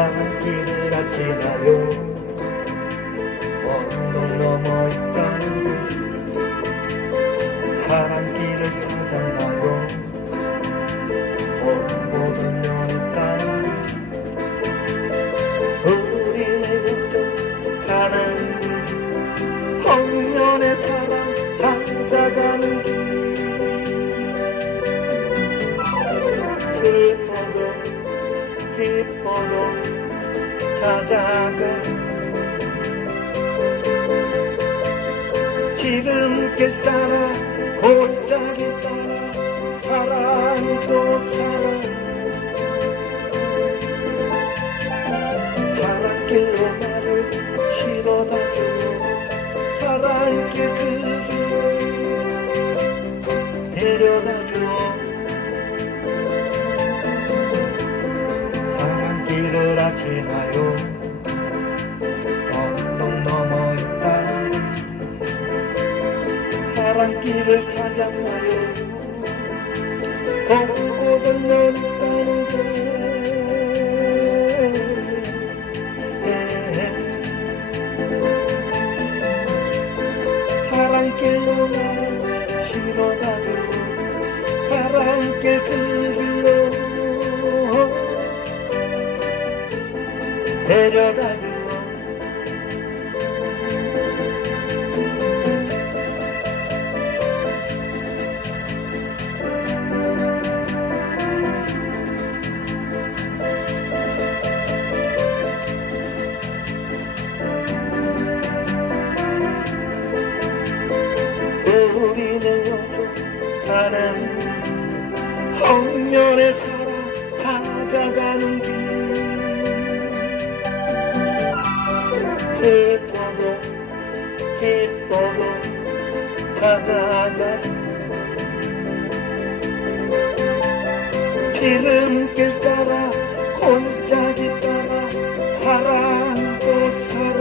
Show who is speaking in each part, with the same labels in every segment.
Speaker 1: 밤 길을 아지나요? 언덕 넘어 있던 사람길을 찾았나요? 멀고 분명했던 우리네 가는 홍련의 사람 찾아가는 길. 기뻐도 찾아가 지름길 따라 골짜기 따라 사랑도 사랑. 사랑길로 아치나요? 언덕 넘어 있다는 사랑길을 찾았나요? 걷고도 넌 있다는 게 사랑길로 날 실어가도 사랑길 그 데려다줘 우리네 여정 가는 홍련의 사랑 찾아가는 길 슬퍼도 기뻐도 찾아가. 지름길 따라 골짜기 따라 사랑도 사랑.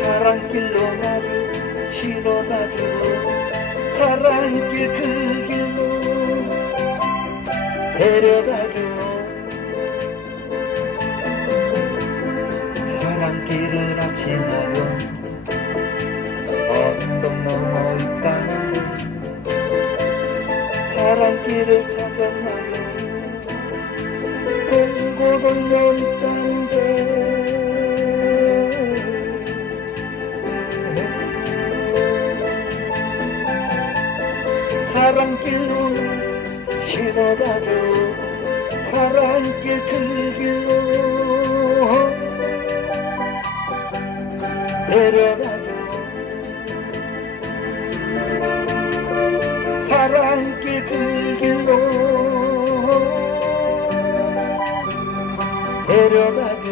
Speaker 1: 사랑길로 나를 실어다줘 사랑길 그 길로. 데려다 줘 사랑길을 아치나요 언덕 넘어 있다는데 사랑길을 찾았나요. 공고도 넘다는데. 사랑길로 날 실어다줘 사랑길 그 길로 데려가줘 사랑길 그 길로 데려가줘